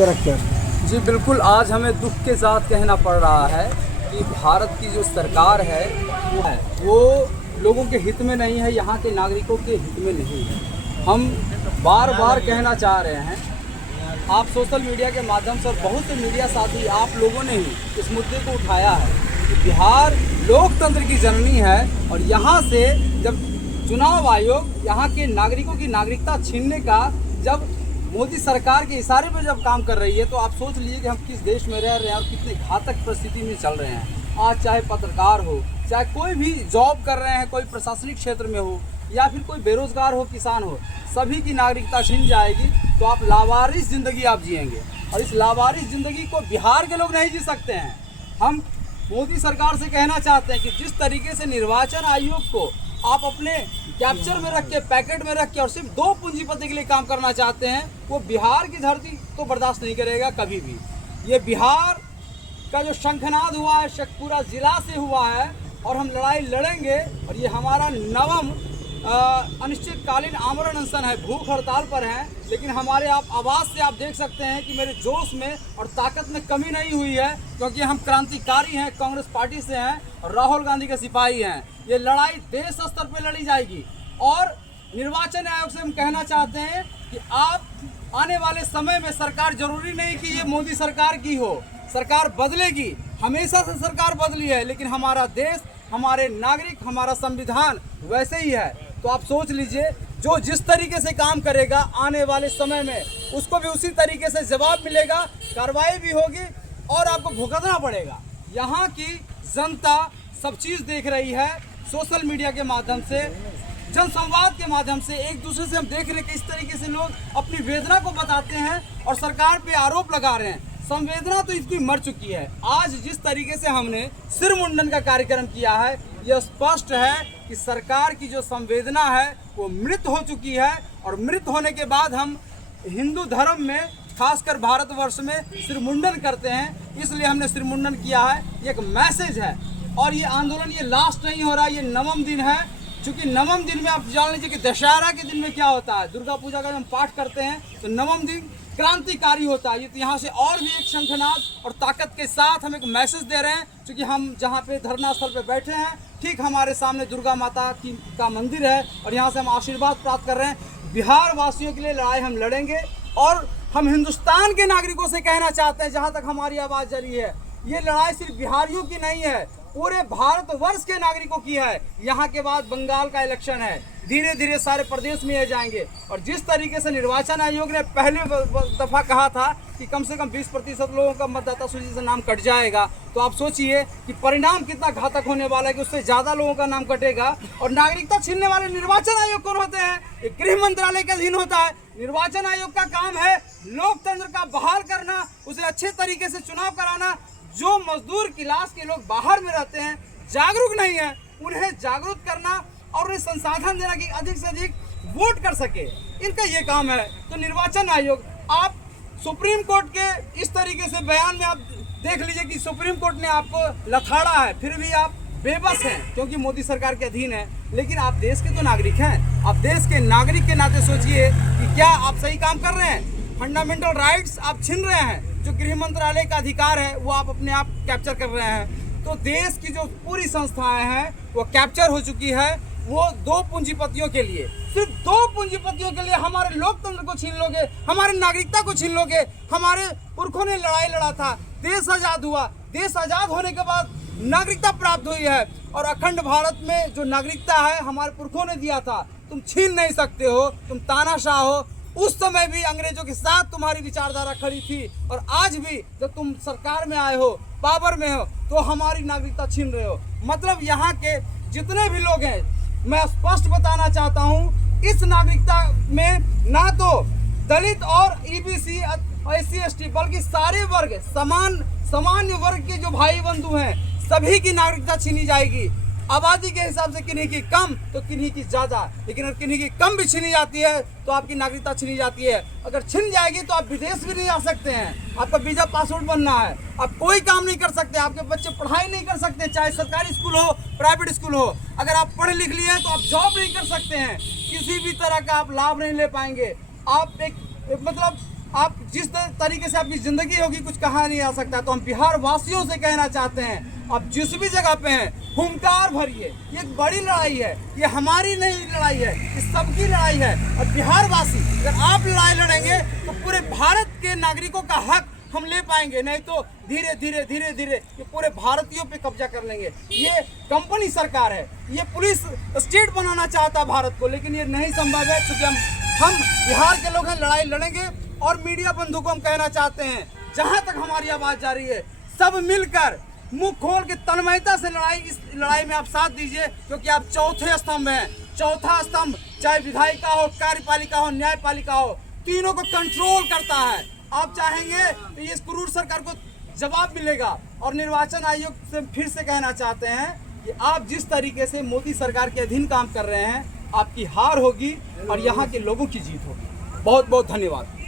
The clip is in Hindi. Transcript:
जी बिल्कुल, आज हमें दुख के साथ कहना पड़ रहा है कि भारत की जो सरकार है वो लोगों के हित में नहीं है, यहाँ के नागरिकों के हित में नहीं है। हम बार बार कहना चाह रहे हैं, आप सोशल मीडिया के माध्यम से और बहुत से मीडिया साथी आप लोगों ने ही इस मुद्दे को उठाया है कि बिहार लोकतंत्र की जननी है और यहाँ से जब चुनाव आयोग यहाँ के नागरिकों की नागरिकता छीनने का जब मोदी सरकार के इशारे पर जब काम कर रही है, तो आप सोच लीजिए कि हम किस देश में रह रहे हैं और कितने घातक परिस्थिति में चल रहे हैं। आज चाहे पत्रकार हो, चाहे कोई भी जॉब कर रहे हैं, कोई प्रशासनिक क्षेत्र में हो या फिर कोई बेरोजगार हो, किसान हो, सभी की नागरिकता छीन जाएगी तो आप लावारिस ज़िंदगी आप जिएंगे। और इस लावारिस ज़िंदगी को बिहार के लोग नहीं जी सकते हैं। हम मोदी सरकार से कहना चाहते हैं कि जिस तरीके से निर्वाचन आयोग को आप अपने कैप्चर में रख के, पैकेट में रख के और सिर्फ 2 पूंजीपति के लिए काम करना चाहते हैं, वो बिहार की धरती तो बर्दाश्त नहीं करेगा कभी भी। ये बिहार का जो शंखनाद हुआ है शेखपुरा जिला से हुआ है और हम लड़ाई लड़ेंगे। और ये हमारा नवम अनिश्चितकालीन आमरण अनशन है, भूख हड़ताल पर हैं, लेकिन हमारे आप आवाज़ से आप देख सकते हैं कि मेरे जोश में और ताकत में कमी नहीं हुई है, क्योंकि हम क्रांतिकारी हैं, कांग्रेस पार्टी से हैं और राहुल गांधी के सिपाही हैं। ये लड़ाई देश स्तर पर लड़ी जाएगी। और निर्वाचन आयोग से हम कहना चाहते हैं कि आप आने वाले समय में, सरकार जरूरी नहीं कि ये मोदी सरकार की हो, सरकार बदलेगी, हमेशा से सरकार बदली है, लेकिन हमारा देश, हमारे नागरिक, हमारा संविधान वैसे ही है। तो आप सोच लीजिए, जो जिस तरीके से काम करेगा आने वाले समय में उसको भी उसी तरीके से जवाब मिलेगा, कार्रवाई भी होगी और आपको भुगतना पड़ेगा। यहाँ की जनता सब चीज़ देख रही है, सोशल मीडिया के माध्यम से, जनसंवाद के माध्यम से एक दूसरे से हम देख रहे हैं कि इस तरीके से लोग अपनी वेदना को बताते हैं और सरकार पे आरोप लगा रहे हैं। संवेदना तो इसकी मर चुकी है। आज जिस तरीके से हमने सिर मुंडन का कार्यक्रम किया है, यह स्पष्ट है कि सरकार की जो संवेदना है वो मृत हो चुकी है। और मृत होने के बाद हम हिंदू धर्म में, खासकर भारतवर्ष में, सिर मुंडन करते हैं, इसलिए हमने सिर मुंडन किया है। ये एक मैसेज है और ये आंदोलन ये लास्ट नहीं हो रहा, ये नवम दिन है। चूँकि नवम दिन में आप जान लीजिए कि दशहरा के दिन में क्या होता है, दुर्गा पूजा का जब हम पाठ करते हैं तो नवम दिन क्रांतिकारी होता है। ये तो यहाँ से और भी एक शंखनाद और ताकत के साथ हम एक मैसेज दे रहे हैं, क्योंकि हम जहाँ पे धरना स्थल पे बैठे हैं, ठीक हमारे सामने दुर्गा माता का मंदिर है और यहाँ से हम आशीर्वाद प्राप्त कर रहे हैं। बिहार वासियों के लिए लड़ाई हम लड़ेंगे और हम हिंदुस्तान के नागरिकों से कहना चाहते हैं, जहाँ तक हमारी आवाज़ जारी है, ये लड़ाई सिर्फ बिहारियों की नहीं है, पूरे भारतवर्ष के नागरिकों की है। यहाँ के बाद बंगाल का इलेक्शन है, धीरे धीरे सारे प्रदेश में ये जाएंगे। और जिस तरीके से निर्वाचन आयोग ने पहले दफ़ा कहा था कि कम से कम 20% लोगों का मतदाता सूची से नाम कट जाएगा, तो आप सोचिए कि परिणाम कितना घातक होने वाला है कि उससे ज़्यादा लोगों का नाम कटेगा। और नागरिकता छीनने वाले निर्वाचन आयोग कौन होते हैं? ये गृह मंत्रालय के अधीन होता है। निर्वाचन आयोग का काम है लोकतंत्र का बहाल करना, उसे अच्छे तरीके से चुनाव कराना। जो मजदूर क्लास के लोग बाहर में रहते हैं, जागरूक नहीं है, उन्हें जागरूक करना और उन्हें संसाधन देना कि अधिक से अधिक वोट कर सके, इनका ये काम है। तो निर्वाचन आयोग, आप सुप्रीम कोर्ट के इस तरीके से बयान में आप देख लीजिए कि सुप्रीम कोर्ट ने आपको लथाड़ा है, फिर भी आप बेबस हैं क्योंकि मोदी सरकार के अधीन है। लेकिन आप देश के तो नागरिक हैं, आप देश के नागरिक के नाते सोचिए कि क्या आप सही काम कर रहे हैं? फंडामेंटल राइट्स आप छीन रहे हैं, जो गृह मंत्रालय का अधिकार है वो आप अपने आप कैप्चर कर रहे हैं। तो देश की जो पूरी संस्थाएं हैं वो कैप्चर हो चुकी है, वो 2 पूंजीपतियों के लिए, सिर्फ 2 पूंजीपतियों के लिए हमारे लोकतंत्र को छीन लोगे, हमारी नागरिकता को छीन लोगे। हमारे पुरखों ने लड़ाई लड़ा था, देश आज़ाद हुआ, देश आज़ाद होने के बाद नागरिकता प्राप्त हुई है और अखंड भारत में जो नागरिकता है हमारे पुरखों ने दिया था, तुम छीन नहीं सकते हो। तुम तानाशाह हो। उस समय भी अंग्रेजों के साथ तुम्हारी विचारधारा खड़ी थी और आज भी जब तुम सरकार में आए हो, पावर में हो, तो हमारी नागरिकता छीन रहे हो। मतलब यहाँ के जितने भी लोग हैं, मैं स्पष्ट बताना चाहता हूँ, इस नागरिकता में ना तो दलित और ईबीसी, SC ST, बल्कि सारे वर्ग, सामान्य वर्ग के जो भाई बंधु हैं, सभी की नागरिकता छीनी जाएगी। आबादी के हिसाब से किन्हीं की कम तो किन्हीं की ज़्यादा, लेकिन अगर किन्हीं की कम भी छीनी जाती है तो आपकी नागरिकता छीनी जाती है। अगर छीन जाएगी तो आप विदेश भी नहीं आ सकते हैं, आपका वीज़ा पासपोर्ट बनना है, आप कोई काम नहीं कर सकते, आपके बच्चे पढ़ाई नहीं कर सकते, चाहे सरकारी स्कूल हो, प्राइवेट स्कूल हो। अगर आप पढ़े लिख लिए हैं तो आप जॉब नहीं कर सकते हैं, किसी भी तरह का आप लाभ नहीं ले पाएंगे। आप एक मतलब आप जिस तरीके से आपकी ज़िंदगी होगी कुछ कहा नहीं आ सकता। तो हम बिहार वासियों से कहना चाहते हैं, आप जिस भी जगह पे हैं हुंकार भरिए। ये एक बड़ी लड़ाई है, ये हमारी नहीं लड़ाई है, ये सबकी लड़ाई है। और बिहार वासी अगर आप लड़ाई लड़ेंगे तो पूरे भारत के नागरिकों का हक हम ले पाएंगे, नहीं तो धीरे धीरे धीरे धीरे ये पूरे भारतीयों पे कब्जा कर लेंगे। ये कंपनी सरकार है, ये पुलिस स्टेट बनाना चाहता है भारत को, लेकिन ये नहीं संभव है। क्योंकि हम बिहार के लोग हैं, लड़ाई लड़ेंगे। और मीडिया बंधु को हम कहना चाहते हैं, जहां तक हमारी आवाज़ जा रही है, सब मिलकर मुंह खोल के तन्मयता से इस लड़ाई में आप साथ दीजिए, क्योंकि आप चौथे स्तंभ हैं। चौथा स्तंभ चाहे विधायिका हो, कार्यपालिका हो, न्यायपालिका हो, तीनों को कंट्रोल करता है। आप चाहेंगे तो ये क्रूर सरकार को जवाब मिलेगा। और निर्वाचन आयोग से फिर से कहना चाहते हैं कि आप जिस तरीके से मोदी सरकार के अधीन काम कर रहे हैं, आपकी हार होगी और यहाँ के लोगों की जीत होगी। बहुत बहुत धन्यवाद।